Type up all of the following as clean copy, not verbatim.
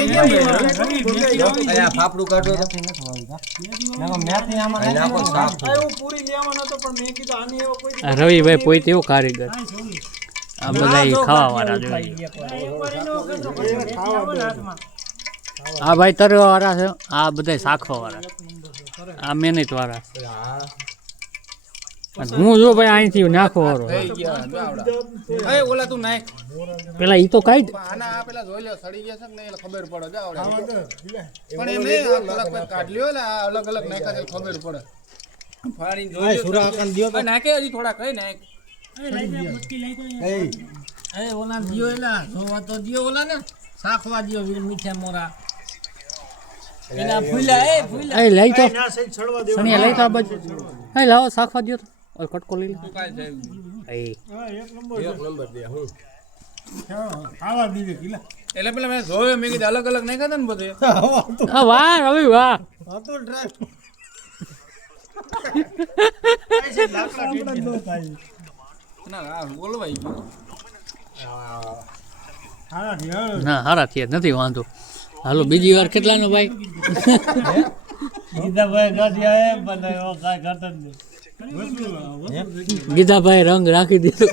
આયા ફાફડું કાઢો તો નાકો મેથી આમાં નાકો સાફ હું પૂરી લેવાનો હતો પણ મેં કીધું આની એવો કોઈ રવિભાઈ પોતે એવો કારીગર આ બધા ખાવા વાળા આ ભાઈ તરવા વાળા છે આ બધા શાખવા વાળા આ મહેનત વાળા હું જો ભાઈ અહીંથી નાખો વાળો ઓલા તું નાખ પેલા ઈ તો કાઈ આના આ પેલા જોઈ લે સડી ગયા છે ને એટલે ખબર પડે જા આવડે પણ એમ નહીં થોડાક કાઢ લ્યો ને અલગ અલગ નાખા એટલે ખબર પડે ફાડીને જોઈ લે સુરા આકન દિયો તો નાખે હજી થોડા કઈ નાખ એ ઓલા દિયો એલા જોવા તો દિયો ઓલા ને શાખવા દિયો મીઠા મોરા એના ફૂલા એ લઈ તો સણિયા લઈ તો આ બાજુ એ લાવો શાખવા દ્યો તો ઓલ કટકો લઈ લે કાઈ જાય એ એક નંબર દે હું ખાવા દીધે કિલા એટલે પેલા મેં જોયો મેં કીધું અલગ અલગ નાખ્યા હતા ને બધે આ વાહ રવિ વાહ હતો ડ્રાઈવ ના આ બોલવાઈ ગયો ના હારા થયા નથી વાંધો હાલો બીજી વાર કેટલાનો ભાઈ ગીતાભાઈ ગાડી આયે બનાવ્યો કાઈ કરતા જ નહીં ગીતાભાઈ રંગ રાખી દીધો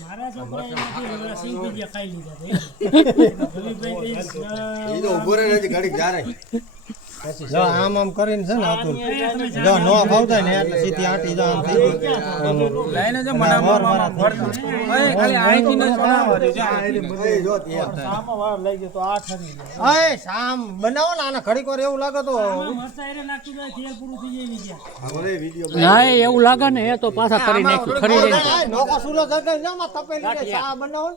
મારા છોકરા સિંહ બીજા ખાઈ લીધા ઈ તો ઉભો રહે છે ઘડી જા રે જો આમ કરીને છે ને હતું જો નો ભાવતા ને એટલે સીધી આટી જો આમ થઈ ગયું લાઈને જો મના મોરમાં ભરતો એ ખાલી આઈથી ન છોડાવરી જા એ જો ત્યાં સામા વાર લઈ ગયો તો 8 હરી ગયા અય શામ બનાવો ને આને ઘડીક વાર એવું લાગે તો મરચા એરે નાખી દે તેલ પૂરું થઈ જાય ની ગયા હવે વિડિયો ના એ એવું લાગે ને એ તો પાછા કરી નાખ્યું ખરી જાય અય નોકો સુલો જગાઈ જાવ માં તપેલી કે શા બનાવો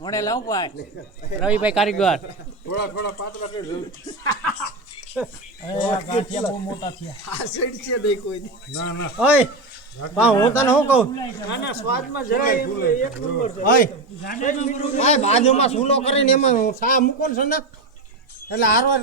વણે લાવ ભાઈ રવિભાઈ કારીગર થોડા થોડા પાતળા કરી આ ગાંઠિયા બહુ મોટા થયા આ સાઈડ છે દે કોઈ ના ના અય પા હું તને શું કહું આના સ્વાદમાં જરા એક નંબર છે અય અય બાજુમાં સુલો કરીને એમાં શા મૂકો ને છે ને એટલે હારવાર